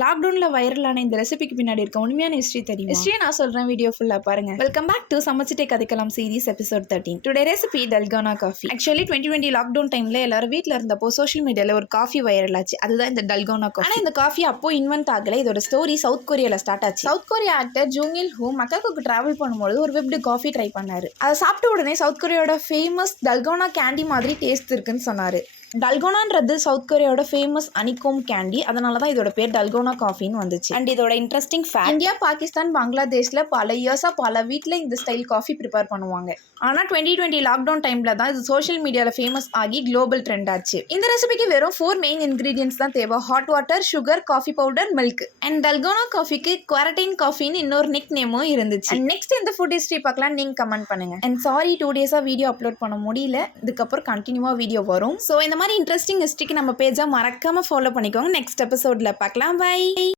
லாக்டவுனில் வைரலான இந்த ரெசிபிக்கு பின்னாடி இருக்க உண்மையான ஹிஸ்ட்ரி தெரியும். ஹிஸ்ட்ரியை நான் சொல்கிறேன், வீடியோ ஃபுல்லாக பாருங்க. வெல்கம் பேக் டு சமைச்சிட்டே கதைக்கலாம் series episode 13. Today recipe dalgona coffee. Actually 2020 lockdown டைமில் எல்லாரும் வீட்டில் இருந்தப்போ சோஷியல் மீடியாவில் ஒரு காஃபி வைரல் ஆச்சு. அதுதான் இந்த டல்கோனா காஃபி. ஆனால் இந்த காஃபி அப்போ இன்வென்ட் ஆகலை. இதோட ஸ்டோரி சவுத் கொரியாவில் ஸ்டார்ட் ஆச்சு. சவுத் கொரியா ஆக்டர் ஜூங்கில் ஹூ மக்காவுக்கு டிராவல் பண்ணும்போது ஒரு விப்டு காஃபி ட்ரை பண்ணாரு. அதை சாப்பிட்ட உடனே சவுத் கொரியாவோட ஃபேமஸ் டல்கோனா கேண்டி மாதிரி டேஸ்ட் இருக்குன்னு சொன்னார். டல்கோனான்றது சவுத் கொரியாவோட ஃபேமஸ் அனிகோம் கேண்டி. அதனால தான் இதோட பேர் டல்கோனா காஃபின்னு வந்துச்சு. அண்ட் இதோட இன்ட்ரெஸ்டிங் ஃபேக்ட், இந்தியா, பாகிஸ்தான், பங்களாதேஷில் பல இயர்ஸாக பல வீட்டில் இந்த ஸ்டைல் காஃபி ப்ரிப்பேர் பண்ணுவாங்க. ஆனால் 2020 லாக்டவுன் டைமில் தான் இது சோஷியல் மீடியாவில் ஃபேமஸ் ஆகி குளோபல் ட்ரெண்ட் ஆச்சு. இந்த ரெசிபிக்கு வெறும் 4 மெயின் இன்க்ரீடியன்ஸ் தான் தேவை: hot water, sugar, coffee powder, milk. And dalgona காஃபிக்கு குவாரண்டைன் காஃபின்னு இன்னொரு நிக் நேமும் இருந்துச்சு. அண்ட் நெக்ஸ்ட் இந்த ஃபுட் ஹிஸ்ட்ரி பார்க்கலாம், நீங்கள் கமெண்ட் பண்ணுங்க. அண்ட் சாரி 2 டேஸாக வீடியோ அப்லோட் பண்ண முடியல. இதுக்கப்புறம் கண்டினியூவாக வீடியோ வரும். ஸோ இந்த மாதிரி இன்ட்ரெஸ்டிங் ஹிஸ்ட்ரிக்கு நம்ம பேஜை மறக்காமல் ஃபாலோ பண்ணிக்கோங்க. நெக்ஸ்ட் எபிசோடில் பார்க்கலாம். பை.